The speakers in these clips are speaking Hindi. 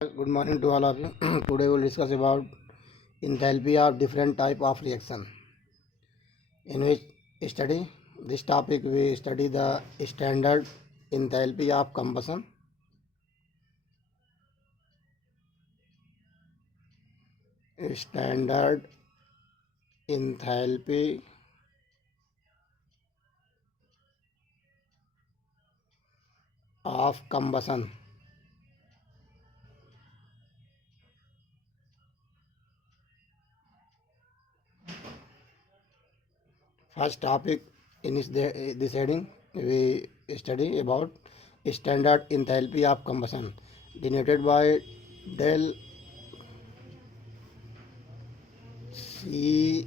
Good morning to all of you. Today we'll discuss about enthalpy of different type of reaction. In which study this topic we study the standard enthalpy of combustion, standard enthalpy of combustion. First topic in this heading we study about standard enthalpy of combustion denoted by del CH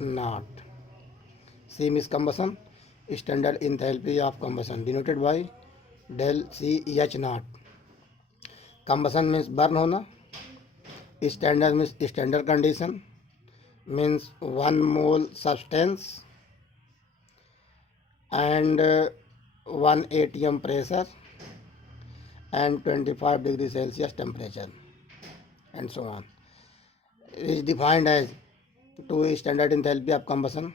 naught. C means combustion, standard enthalpy of combustion denoted by del CH naught. Combustion means burn होना, standard means standard condition, means 1 mole substance and 1 atm pressure and 25 degree Celsius temperature and so on. It is defined as to standard enthalpy of combustion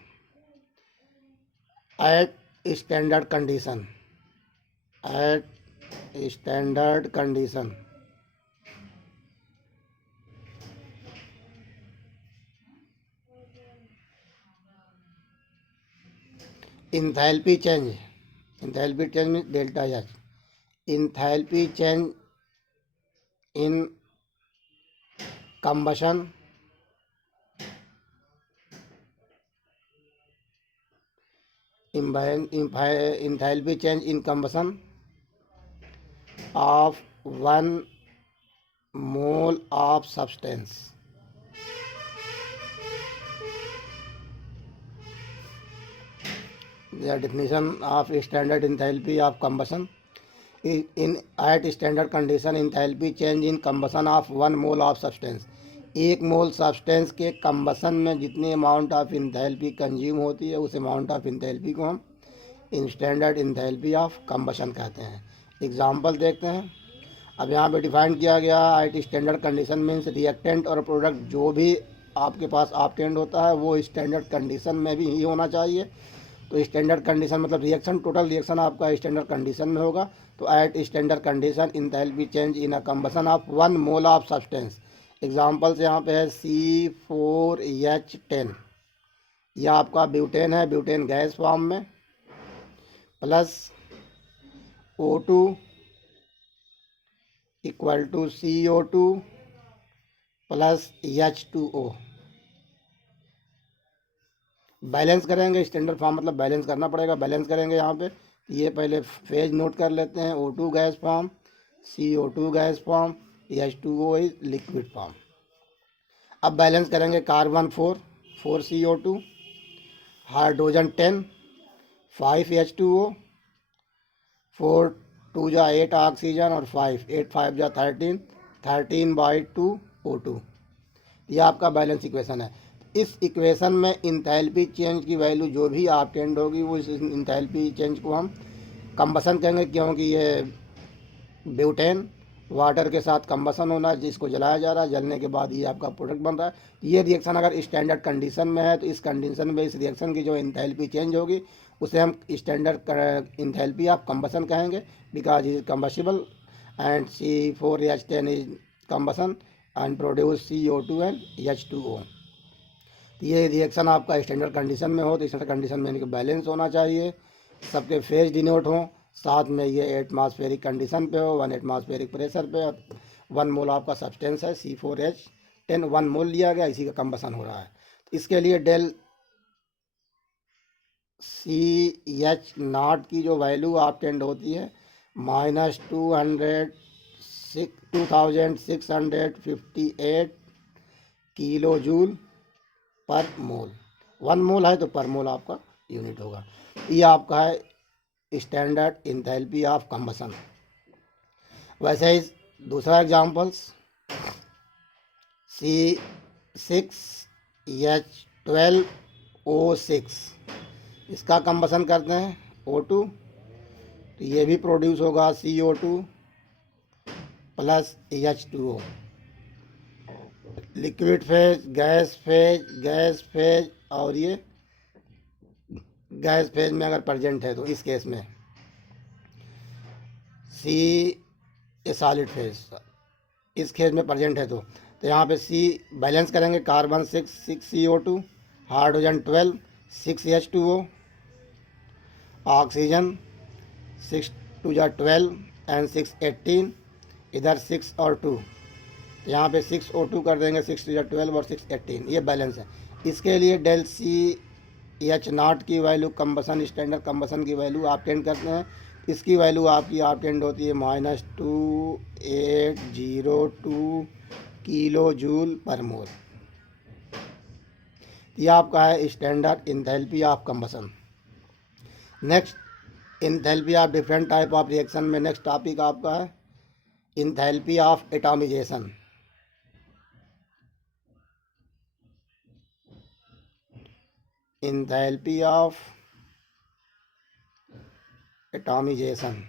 at standard condition. At standard condition, enthalpy change means delta H. Enthalpy change in combustion enthalpy change in combustion of 1 mole of substance. The definition of standard enthalpy of combustion in at standard condition enthalpy change in combustion of 1 mole of substance. 1 mole substance के कम्बसन में जितनी अमाउंट ऑफ इंथैल्पी कंज्यूम होती है उस अमाउंट ऑफ इंथैल्पी को हम स्टैंडर्ड इंथैल्पी ऑफ कम्बसन कहते हैं. एग्जांपल देखते हैं. अब यहाँ पे डिफाइन किया गया at standard condition means reactant और प्रोडक्ट जो भी आपके पास ऑब्टेंड होता है वो स्टैंडर्ड कंडीशन में भी ही होना चाहिए. तो स्टैंडर्ड कंडीशन मतलब रिएक्शन, टोटल रिएक्शन आपका स्टैंडर्ड कंडीशन में होगा. तो at standard condition enthalpy change in a combustion of 1 mole of substance. Examples यहाँ पे है C4H10. यह आपका ब्यूटेन है, ब्यूटेन गैस फॉर्म में, plus O2 equal to CO2 plus H2O. Balance करेंगे. स्टैंडर्ड फॉर्म मतलब बैलेंस करना पड़ेगा. बैलेंस करेंगे यहाँ पे. ये पहले फेज नोट कर लेते हैं. O2 gas form, CO2 gas form, H2O is liquid form. अब बैलेंस करेंगे. कार्बन 4 CO2, हाइड्रोजन 10, 5 H2O, 4 2 जा 8 ऑक्सीजन और 8 5 जा 13/2 O2. यह आपका बैलेंस इक्वेशन है. इस इक्वेशन में इंथैल्पी चेंज की वैल्यू जो भी ऑब्टेंड होगी वो इस इंथैल्पी चेंज को हम कम्बसन कहेंगे, क्योंकि ये ब्यूटेन वाटर के साथ कम्बसन होना, जिसको जलाया जा रहा है, जलने के बाद ये आपका प्रोडक्ट बन रहा है. ये रिएक्शन अगर स्टैंडर्ड कंडीशन में है तो इस कंडीशन में इस रिएक्शन की जो इंथैल्पी चेंज होगी उसे हम स्टैंडर्ड इंथैल्पी ऑफ कम्बसन कहेंगे, because is combustible and C4H10 is combustion and produce CO2 and H2O. ये रिएक्शन आपका स्टैंडर्ड कंडीशन में हो तो स्टैंडर्ड कंडीशन में इनके बैलेंस होना चाहिए, सबके फेज डिनोट हो, साथ में ये एटमॉस्फेरिक कंडीशन पे हो, 1 एटमॉस्फेरिक प्रेशर पे. 1 मोल आपका सब्सटेंस है C4H10, 1 मोल लिया गया, इसी का कम्बसन हो रहा है. इसके लिए डेल CH नॉट की जो वैल्यू ऑब्टेंड होती है -2658 किलो जूल पर मोल. 1 मोल है तो पर मोल आपका यूनिट होगा. ये आपका है स्टैंडर्ड इंथैल्पी ऑफ कम्बसन. वैसे ही दूसरा एग्जांपल्स C6H12O6. इसका कम्बसन करते हैं O2 तो ये भी प्रोड्यूस होगा CO2 plus H2O। Liquid phase, gas phase, gas phase, और ये गैस फेज में अगर प्रेजेंट है तो इस केस में सी, ये सॉलिड फेज इस केस में प्रेजेंट है तो यहाँ पे सी बैलेंस करेंगे, carbon 6 CO2, hydrogen 12 6 H2O, oxygen 6 2 12 and 6 18, इधर 6 और 2, तो यहाँ पे 6 O2 कर देंगे, 6 2 12 और 6 18, ये बैलेंस है। इसके लिए डेल सी एच नॉट की वैल्यू, कंबसन स्टैंडर्ड कंबसन की वैल्यू आप टेंड करते हैं, इसकी वैल्यू आपकी आप टेंड होती है -2802 किलो जूल पर मोल। ये आपका है standard enthalpy of combustion. Next enthalpy of different type of reaction में नेक्स्ट टॉपिक आपका है enthalpy of atomisation. Enthalpy of atomisation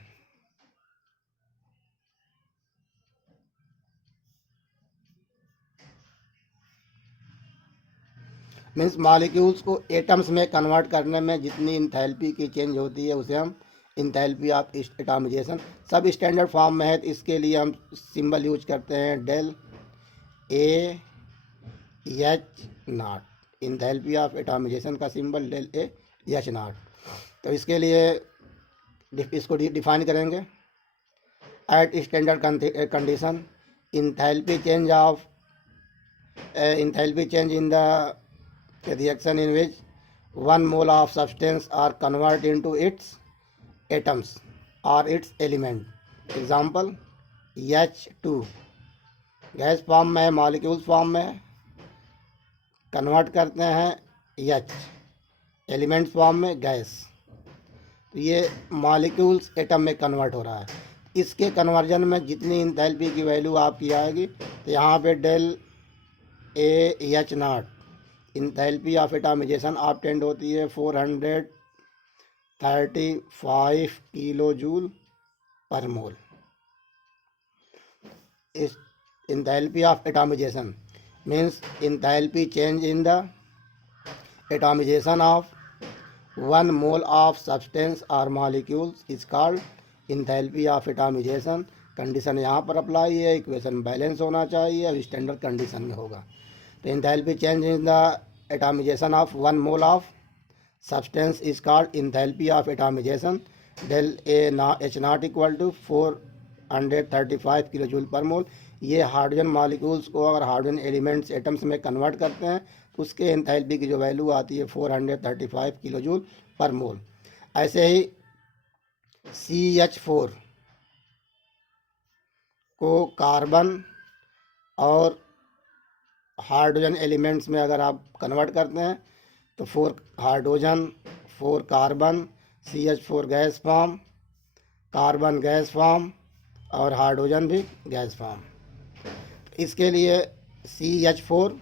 means molecules को एटम्स में कन्वर्ट करने में जितनी इंथैल्पी की चेंज होती है उसे हम इंथैल्पी ऑफ एटॉमिजेशन। सब स्टैंडर्ड फॉर्म में है तो इसके लिए हम सिंबल यूज करते हैं del A H naught. Enthalpy of atomisation का symbol del A H naught. तो इसके लिए इसको डिफाइन करेंगे, at standard condition enthalpy change in the reaction in which 1 mole of substance are converted into its atoms or its element. Example H2 gas form में है, मॉलिक्यूल्स फॉर्म में है, कन्वर्ट करते हैं H एलिमेंट्स फॉर्म में गैस, तो ये मॉलिक्यूल्स एटम में कन्वर्ट हो रहा है। इसके कन्वर्जन में जितनी इंथैल्पी की वैल्यू आपकी आएगी तो यहाँ पे del A H naught enthalpy of atomisation obtained होती है 435 किलो जूल पर मोल। इस enthalpy of atomisation means enthalpy change in the atomisation of 1 mole of substance और molecules is called enthalpy of atomisation. Condition यहाँ पर अप्लाई है, इक्वेशन बैलेंस होना चाहिए और स्टैंडर्ड कंडीशन में होगा। तो enthalpy change in the atomisation of 1 mole of substance is called enthalpy of atomisation. Del A H naught equal to 435 kilo joule per mole. ये हाइड्रोजन मॉलिक्यूल्स को अगर हाइड्रोजन एलिमेंट्स एटम्स में कन्वर्ट करते हैं तो उसके इंथैल्पी की जो वैल्यू आती है 435 किलो जूल पर मोल। ऐसे ही CH4 को कार्बन और हाइड्रोजन एलिमेंट्स में अगर आप कन्वर्ट करते हैं तो 4 hydrogen 4 carbon, CH4 gas form, carbon gas form और हाइड्रोजन भी गैस फॉर्म। इसके लिए CH4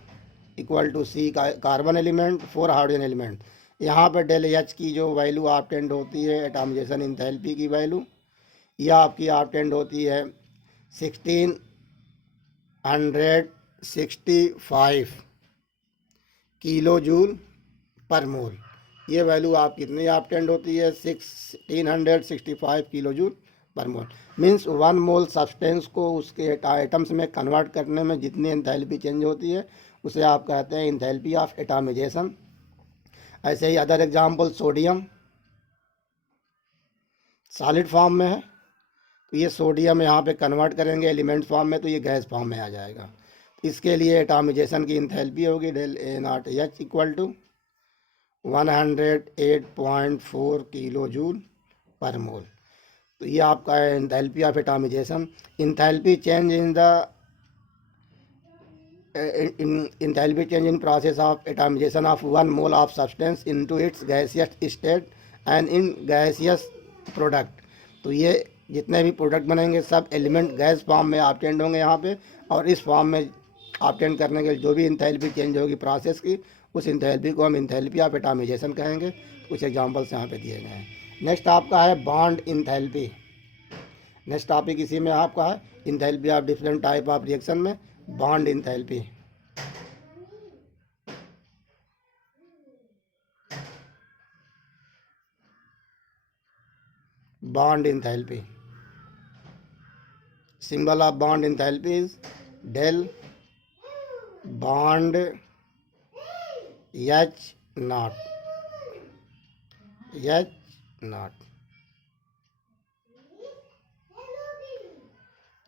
equal to C carbon element 4 hydrogen element. यहाँ पर डेल एच की जो वैल्यू ऑब्टेंड होती है एटॉमिजेशन इंथैल्पी की वैल्यू, यह आपकी ऑब्टेंड होती है 1665 किलो जूल पर मोल। ये वैल्यू आप कितनी ऑब्टेंड होती है 1665 किलो जूल पर मोल। मीन्स 1 मोल सब्सटेंस को उसके एटम्स में कन्वर्ट करने में जितनी एंथैल्पी चेंज होती है उसे आप कहते हैं इंथैल्पी ऑफ एटॉमिजेशन। ऐसे ही other example sodium solid form में है तो ये सोडियम यहाँ पे कन्वर्ट करेंगे एलिमेंट फॉर्म में तो ये गैस फॉर्म में आ जाएगा। इसके लिए एटॉमिजेशन की इंथैल्पी होगी del A naught H equal to 108.4 kilo joule per mole. तो ये आपका है enthalpy of atomisation. Enthalpy change in the enthalpy change in process of atomization of 1 mole of substance into its gaseous state and in gaseous product। तो ये जितने भी प्रोडक्ट बनेंगे सब एलिमेंट गैस फॉर्म में ऑब्टेंड होंगे यहाँ पे, और इस फॉर्म में ऑब्टेंड करने के जो भी इंथैल्पी चेंज होगी प्रोसेस की उस इंथैल्पी को हम इंथैल्पी ऑफ एटॉमिजेशन कहेंगे। कुछ एग्जांपल्स यहाँ पे दिए गए हैं। नेक्स्ट आपका है बॉन्ड इंथैल्पी। नेक्स्ट टॉपिक इसी में आपका है enthalpy of different type of reaction में bond enthalpy. Bond enthalpy, symbol of bond enthalpy is del bond H naught, H naught।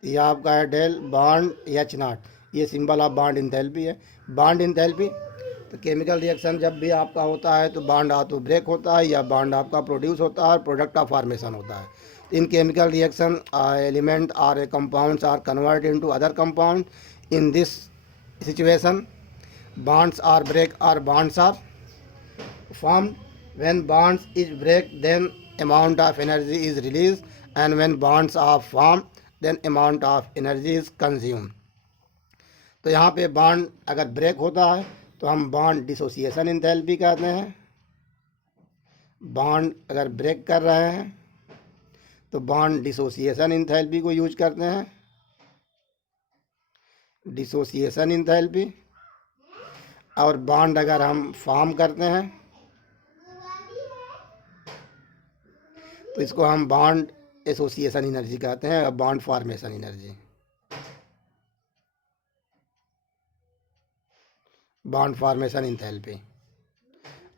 ये आपका है डेल बॉन्ड एच नॉट, ये सिंबल ऑफ बॉन्ड इंथैल्पी है। बॉन्ड इंथैल्पी तो केमिकल रिएक्शन जब भी आपका होता है तो बॉन्ड आ तो ब्रेक होता है या बॉन्ड आपका प्रोड्यूस होता है, प्रोडक्ट ऑफ फॉर्मेशन होता है। इन केमिकल रिएक्शन एलिमेंट और a compounds are convert into other compound. In this situation bonds are break or bonds are formed. When bonds is break then amount of energy is released, and when bonds are formed then amount of energy is consumed। तो यहाँ पे बॉन्ड अगर ब्रेक होता है तो हम बॉन्ड डिसोसिएशन इंथैल्पी कहते हैं। बॉन्ड अगर ब्रेक कर रहे हैं तो बॉन्ड डिसोसिएशन इंथैल्पी को यूज करते हैं, डिसोसिएशन इंथैल्पी। और बॉन्ड अगर हम फॉर्म करते हैं तो इसको हम बॉन्ड एसोसिएशन एनर्जी कहते हैं, और bond formation energy, bond formation enthalpy.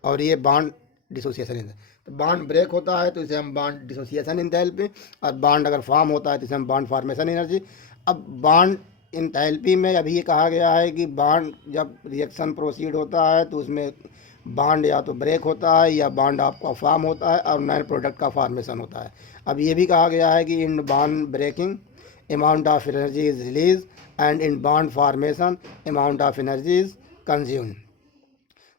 और ये बॉन्ड डिसोसिएशन इंथैल्पी। तो बॉन्ड ब्रेक होता है तो इसे हम बॉन्ड डिसोसिएशन इंथैल्पी, और बॉन्ड अगर फॉर्म होता है तो इसे हम बॉन्ड फॉर्मेशन एनर्जी। अब बॉन्ड इंथैल्पी में अभी ये कहा गया है कि बॉन्ड जब रिएक्शन प्रोसीड होता है तो उसमें बॉन्ड या तो ब्रेक होता है या बॉन्ड आपका फॉर्म होता है और नए प्रोडक्ट का फॉर्मेशन होता है। अब ये भी कहा गया है कि in bond breaking amount of energy is release and in bond formation amount of energy is consumed.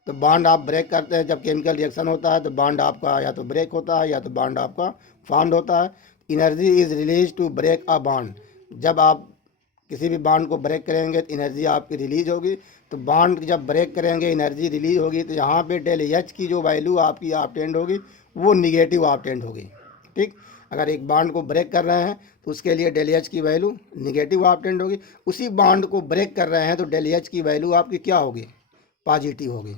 तो बॉन्ड आप ब्रेक करते हैं, जब केमिकल रिएक्शन होता है तो बॉन्ड आपका या तो ब्रेक होता है या तो बॉन्ड आपका फॉर्म्ड होता है। Energy is release to break a bond, जब आप किसी भी बॉन्ड को ब्रेक करेंगे तो एनर्जी आपकी रिलीज होगी। तो बॉन्ड जब ब्रेक करेंगे एनर्जी रिलीज होगी तो यहाँ पे डेल एच की जो वैल्यू आपकी ऑब्टेंड होगी वो निगेटिव ऑब्टेंड होगी। ठीक, अगर एक बॉन्ड को ब्रेक कर रहे हैं तो उसके लिए डेल एच की वैल्यू निगेटिव ऑब्टेंड होगी। उसी बॉन्ड को ब्रेक कर रहे हैं तो डेल एच की वैल्यू आपकी क्या होगी, पॉजिटिव होगी।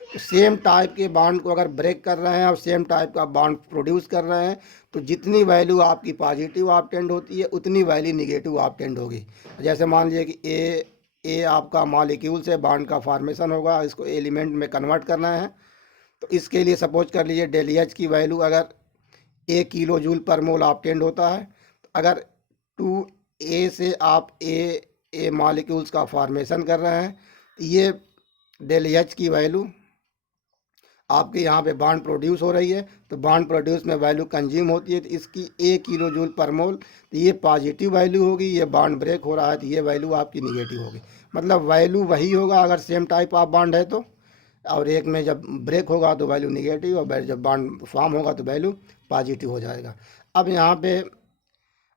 सेम टाइप के बॉन्ड को अगर ब्रेक कर रहे हैं और सेम टाइप का बॉन्ड प्रोड्यूस कर रहे हैं तो जितनी वैल्यू आपकी पॉजिटिव ऑब्टेंड होती है उतनी वैल्यू निगेटिव ऑब्टेंड होगी। जैसे मान लीजिए कि ए आपका मॉलिक्यूल से बॉन्ड का फॉर्मेशन होगा, इसको एलिमेंट में कन्वर्ट करना है। तो इसके लिए सपोज कर लीजिए डेल एच की वैल्यू अगर 1 किलो जूल पर मोल ऑब्टेंड होता है, तो अगर 2A से आप ए मॉलिक्यूल्स का फॉर्मेशन कर रहे हैं तो ये डेल एच की वैल्यू आपके यहाँ पे बॉन्ड प्रोड्यूस हो रही है, तो बॉन्ड प्रोड्यूस में वैल्यू कंज्यूम होती है तो इसकी 1 किलो जूल पर मोल, तो ये पॉजिटिव वैल्यू होगी। ये बॉन्ड ब्रेक हो रहा है तो ये वैल्यू आपकी निगेटिव होगी। मतलब वैल्यू वही होगा अगर सेम टाइप ऑफ बॉन्ड है तो, और एक में जब ब्रेक होगा तो वैल्यू निगेटिव, और जब बॉन्ड फॉर्म होगा तो वैल्यू पॉजिटिव हो जाएगा। अब यहाँ पे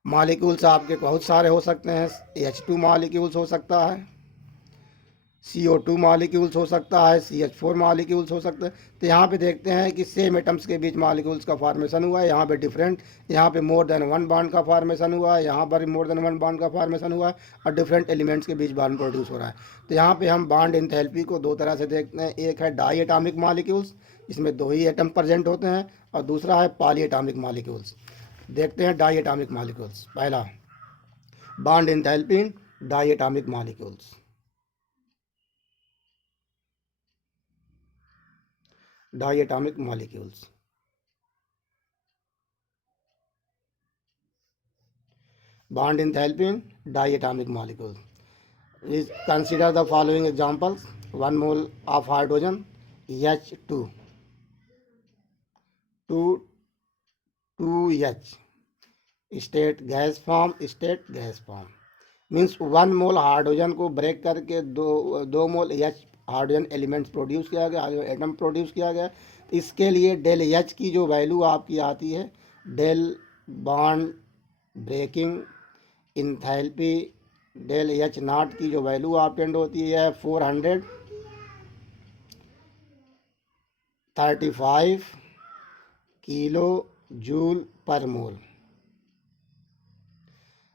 मॉलिक्यूल्स आपके बहुत सारे हो सकते हैं। H2 मॉलिक्यूल्स हो सकता है, CO2 मॉलिक्यूल्स हो सकता है, CH4 मॉलिक्यूल्स हो सकते हैं। तो यहाँ पे देखते हैं कि सेम एटम्स के बीच मॉलिक्यूल्स का फॉर्मेशन हुआ है, यहाँ पे डिफरेंट, यहाँ पे मोर देन वन बॉन्ड का फॉर्मेशन हुआ है, यहाँ पर मोर देन वन बॉन्ड का फॉर्मेशन हुआ है, और डिफरेंट एलिमेंट्स के बीच बॉन्ड प्रोड्यूस हो रहा है। तो यहाँ पे हम बॉन्ड इंथैल्पी को दो तरह से देखते हैं। एक है डाई एटॉमिक मॉलिक्यूल्स, इसमें 2 ही एटम प्रेजेंट होते हैं, और दूसरा है पॉली एटॉमिक मॉलिक्यूल्स। देखते हैं डाई एटॉमिक मॉलिक्यूल्स। पहला bond enthalpy in diatomic molecules. Diatomic molecules. Bond enthalpy in diatomic molecules is consider the following examples. 1 mole of hydrogen H2 to 2H state gas form, state gas form means 1 mole hydrogen को ब्रेक करके दो mole H hydrogen elements produce किया गया, हाइड्रोजन एटम प्रोड्यूस किया गया। इसके लिए डेल एच की जो वैल्यू आपकी आती है, del bond breaking enthalpy del H naught की जो वैल्यू ऑब्टेंड होती है 435 kilo joule per mole.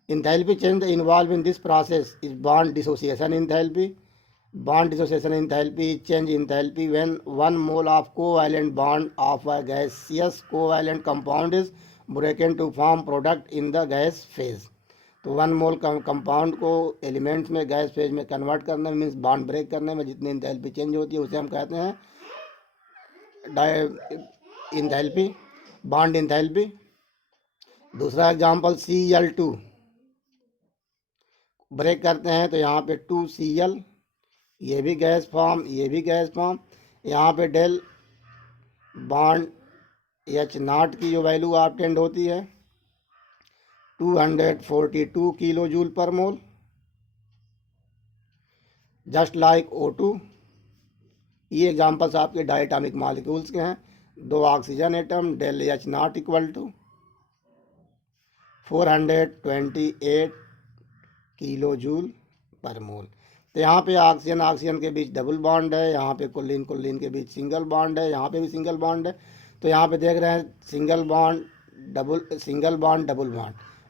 Enthalpy change involved in this process is bond dissociation enthalpy. Bond dissociation enthalpy is change enthalpy when one mole of covalent bond of a gaseous covalent compound is broken to form product in the gas phase. तो वन मोल कंपाउंड को एलिमेंट्स में गैस फेज में कन्वर्ट करने में मीन्स बॉन्ड ब्रेक करने में जितनी इंथैल्पी चेंज होती है उसे हम कहते हैं इंथैल्पी, बॉन्ड इंथैल्पी। दूसरा एग्जांपल Cl2 ब्रेक करते हैं तो यहाँ पे 2Cl, ये भी गैस फॉर्म, ये भी गैस फॉर्म। यहाँ पे डेल बॉन्ड H0 की जो वैल्यू ऑब्टेंड होती है 242 किलो जूल पर मोल, जस्ट लाइक O2। ये एग्जांपल्स आपके डायटॉमिक मॉलिक्यूल्स के हैं। 2 oxygen atom, del H0 equal to 428 kilo joule per mole. तो यहाँ पे ऑक्सीजन ऑक्सीजन के बीच डबल बॉन्ड है, यहाँ पे कुल्लीन कुल्लीन के बीच सिंगल बॉन्ड है, यहाँ पे भी सिंगल बॉन्ड है। तो यहाँ पे देख रहे हैं single bond double bond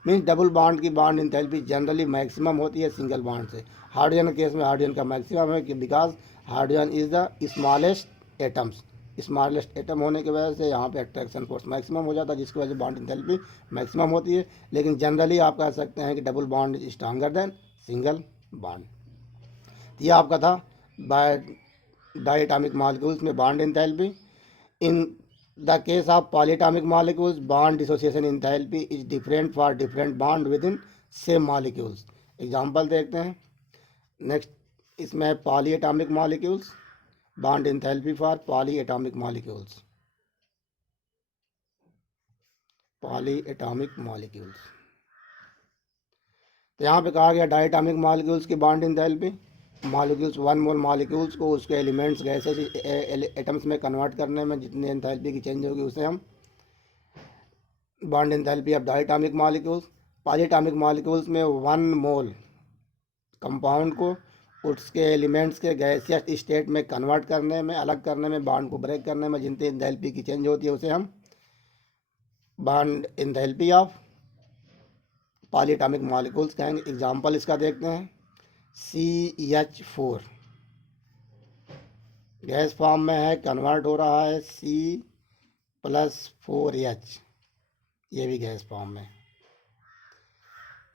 means double bond की बॉन्ड इंथैल्पी जनरली मैक्सिमम होती है सिंगल बॉन्ड से। हाइड्रोजन के केस में हाइड्रोजन का मैक्सिमम है कि because hydrogen is the smallest atoms, smallest atom होने की वजह से यहाँ पे अट्रैक्शन फोर्स मैक्सिमम हो जाता है, जिसकी वजह से बॉन्ड इंथैल्पी मैक्सिमम होती है। लेकिन जनरली आप कह सकते हैं कि double bond is stronger than single bond. ये आपका था डायटॉमिक मॉलिक्यूल्स में bond enthalpy. In the case of polyatomic molecules bond dissociation enthalpy is different for different bond with in same molecules. Example देखते हैं नेक्स्ट, इसमें polyatomic molecules, bond enthalpy for polyatomic molecules, polyatomic molecules. तो यहाँ पे कहा गया डायटॉमिक मॉलिक्यूल्स की bond enthalpy, molecules 1 mole molecules को उसके एलिमेंट्स गैसेस एटम्स में कन्वर्ट करने में जितनी एंथैल्पी की चेंज होगी उसे हम bond enthalpy of diatomic molecules. Polyatomic molecules में 1 मोल कंपाउंड को उसके एलिमेंट्स के गैसियस स्टेट में कन्वर्ट करने में, अलग करने में, बॉन्ड को ब्रेक करने में जितनी एंथैल्पी की चेंज होती है उसे हम bond enthalpy of polyatomic molecules कहेंगे। एग्जाम्पल इसका देखते हैं CH4 गैस फॉर्म में है, कन्वर्ट हो रहा है C+4H, ये भी गैस फॉर्म में,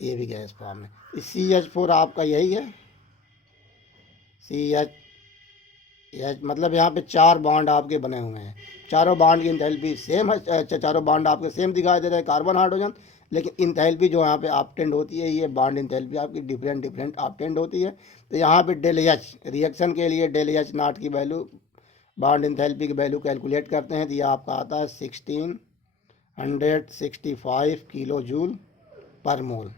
ये भी गैस फॉर्म में। CH4 आपका यही है, CH मतलब यहाँ पे 4 बॉन्ड आपके बने हुए हैं, चारों बॉन्ड की इंथैल्पी सेम है, चारों बॉन्ड आपके सेम दिखाई दे रहे हैं कार्बन हाइड्रोजन, लेकिन इंथैल्पी जो यहाँ पे ऑब्टेंड होती है ये बॉन्ड इंथैल्पी आपकी डिफरेंट ऑब्टेंड होती है। तो यहाँ पे डेल H रिएक्शन के लिए डेल H0 की वैल्यू, बॉन्ड इंथैल्पी की वैल्यू कैलकुलेट करते हैं तो ये आपका आता है 1665 किलो जूल पर मोल।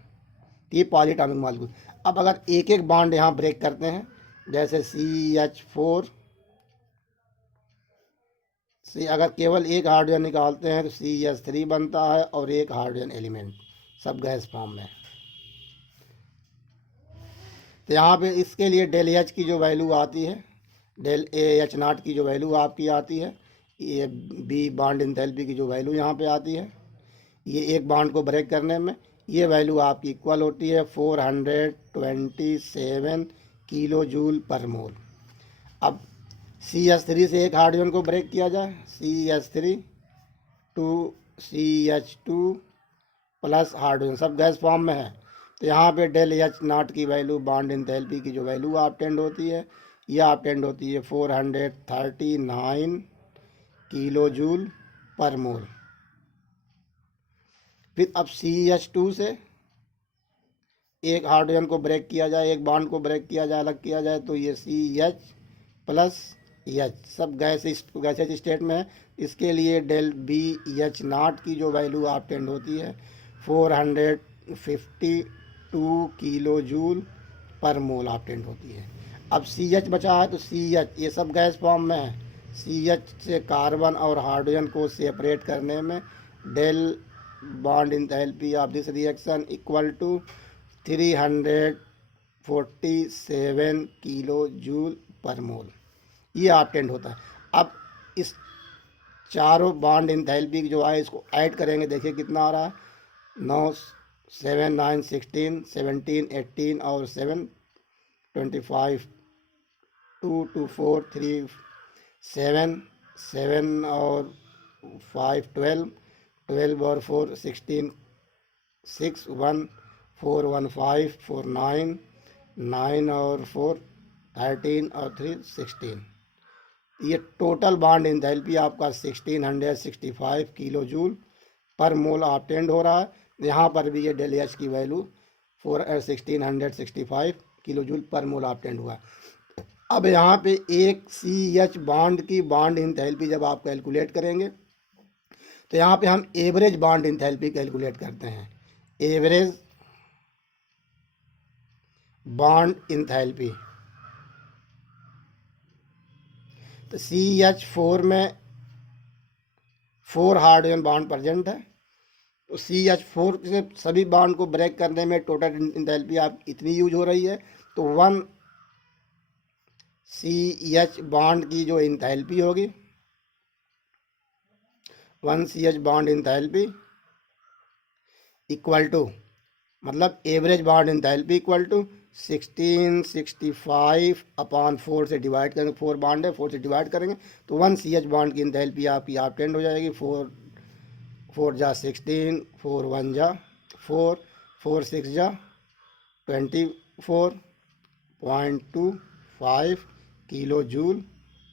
ये पॉलीटॉमिक मॉलिक्यूल। अब अगर एक एक बॉन्ड यहाँ ब्रेक करते हैं, जैसे CH4 से अगर केवल एक हाइड्रोजन निकालते हैं तो CH3 बनता है और एक हाइड्रोजन एलिमेंट, सब गैस फॉर्म में। तो यहाँ पे इसके लिए डेल H की जो वैल्यू आती है, डेल H0 की जो वैल्यू आपकी आती है, ये B बॉन्ड इंथैल्पी की जो वैल्यू यहाँ पे आती है, ये एक बॉन्ड को ब्रेक करने में ये वैल्यू आपकी इक्वल होती है 427 किलो जूल पर मोल। अब CH3 से एक हाइड्रोजन को ब्रेक किया जाए, CH3 to CH2 plus hydrogen, सब गैस फॉर्म में है। तो यहाँ पे डेल H0 की वैल्यू, बॉन्ड इंथैल्पी की जो वैल्यू ऑब्टेंड होती है, यह ऑब्टेंड होती है 439 किलो जूल पर मोल। फिर अब CH2 से एक हाइड्रोजन को ब्रेक किया जाए, एक बॉन्ड को ब्रेक किया जाए, अलग किया जाए, तो ये CH प्लस H, सब गैसेज स्टेट में है। इसके लिए डेल BH0 की जो वैल्यू ऑब्टेंड होती है 452 किलो जूल पर मोल ऑब्टेंड होती है। अब CH बचा है तो CH, ये सब गैस फॉर्म में है, CH से कार्बन और हाइड्रोजन को सेपरेट करने में del bond enthalpy of this reaction equal to 347 kilo joule per mole, ये ऑब्टेंड होता है। अब इस चारों बॉन्ड इंथैल्पी जो है इसको ऐड करेंगे, देखिए कितना आ रहा है, 7 9 16 17 18 और 7 25 2 2 4 3 7 7 और 5 12 12 और 4 16 6 1 4 1 5 4 9 9 और 4 13 और 3 16। ये टोटल बॉन्ड इंथैल्पी आपका 1665 किलो जूल पर मोल ऑब्टेंड हो रहा है। यहाँ पर भी ये डेल एच की वैल्यू 1665 किलो जूल पर मोल ऑब्टेंड हुआ। अब यहाँ पे एक सी एच बॉन्ड की बॉन्ड इंथैल्पी जब आप कैलकुलेट करेंगे तो यहाँ पे हम एवरेज बॉन्ड इंथैल्पी कैलकुलेट करते हैं। एवरेज बॉन्ड इंथैल्पी, तो CH4 में 4 हाइड्रोजन बॉन्ड प्रेजेंट है, तो CH4 से सभी बॉन्ड को ब्रेक करने में टोटल इंथैल्पी आप इतनी यूज हो रही है। तो 1 CH बॉन्ड की जो इंथैल्पी होगी, 1 CH bond enthalpy equal to, मतलब average bond enthalpy equal to 1665 upon 4 से डिवाइड करेंगे, 4 बॉन्ड है 4 से डिवाइड करेंगे तो 1 CH बॉन्ड की इंथैल्पी आपकी ऑब्टेंड हो जाएगी। 4 4 जा 16, 4 1 जा 4, 4 6 जा 24.25 किलो जूल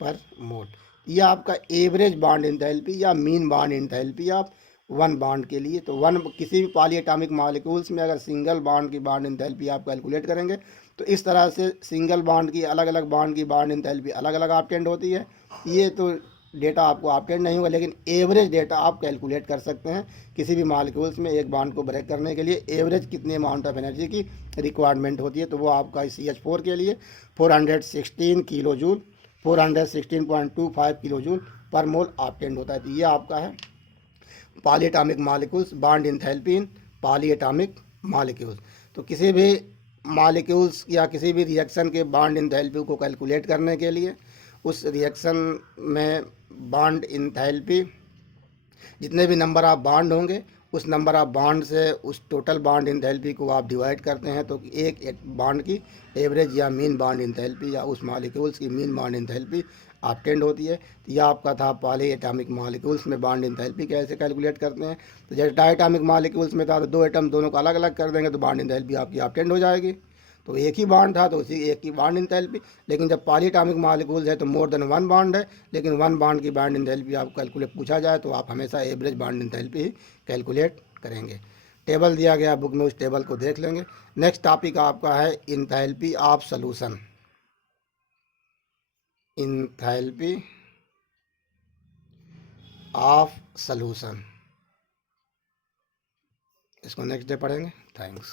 पर मोल। यह आपका एवरेज बॉन्ड इंथैल्पी या मीन बॉन्ड इंथैल्पी आप वन बॉन्ड के लिए। तो वन किसी भी पॉलीएटॉमिक मॉलिक्यूल्स में अगर सिंगल बॉन्ड की बॉन्ड इंथैल्पी आप कैलकुलेट करेंगे तो इस तरह से सिंगल बॉन्ड की अलग अलग बॉन्ड की बॉन्ड इंथैल्पी अलग अलग ऑब्टेंड होती है। ये तो डेटा आपको ऑब्टेंड नहीं होगा, लेकिन एवरेज डेटा आप कैलकुलेट कर सकते हैं। किसी भी मॉलिक्यूल्स में एक बॉन्ड को ब्रेक करने के लिए एवरेज कितने अमाउंट ऑफ एनर्जी की रिक्वायरमेंट होती है, तो वो आपका CH4 के लिए 416 kilo joule 416.25 kilo joule per मोल ऑब्टेंड होता है। तो ये आपका है पॉलीएटॉमिक मॉलिक्यूल्स बॉन्ड इंथैल्पी इन पॉलीएटॉमिक मॉलिक्यूल्स। तो किसी भी मॉलिक्यूल्स या किसी भी रिएक्शन के बॉन्ड इंथैल्पी को कैलकुलेट करने के लिए उस रिएक्शन में बॉन्ड इंथैल्पी जितने भी नंबर ऑफ बॉन्ड होंगे उस नंबर ऑफ बॉन्ड से उस टोटल बॉन्ड इंथैल्पी को आप डिवाइड करते हैं तो एक बॉन्ड की एवरेज या मीन बॉन्ड इंथैल्पी या उस मॉलिक्यूल्स की मीन बॉन्ड इंथैल्पी ऑब्टेंड होती है। तो यह आपका था पॉलीएटॉमिक मॉलिक्यूल्स में बॉन्ड इंथैल्पी कैसे कैलकुलेट करते हैं। तो जैसे डायटॉमिक मॉलिक्यूल्स में था तो 2 एटम दोनों को अलग अलग कर देंगे तो बॉन्ड इंथैल्पी आपकी ऑब्टेंड हो जाएगी। तो एक ही बॉन्ड था तो उसी एक ही बॉन्ड इंथैल्पी, लेकिन जब पॉलीएटॉमिक मॉलिक्यूल्स है तो मोर देन वन बॉन्ड है, लेकिन वन बॉन्ड की बॉन्ड इंथैल्पी आपको कैलकुलेट पूछा जाए तो आप हमेशा एवरेज बॉन्ड इंथैल्पी ही कैलकुलेट करेंगे। टेबल दिया गया बुक में, उस टेबल को देख लेंगे। नेक्स्ट टॉपिक आपका है enthalpy of solution. Enthalpy of solution, इसको नेक्स्ट डे पढ़ेंगे। थैंक्स।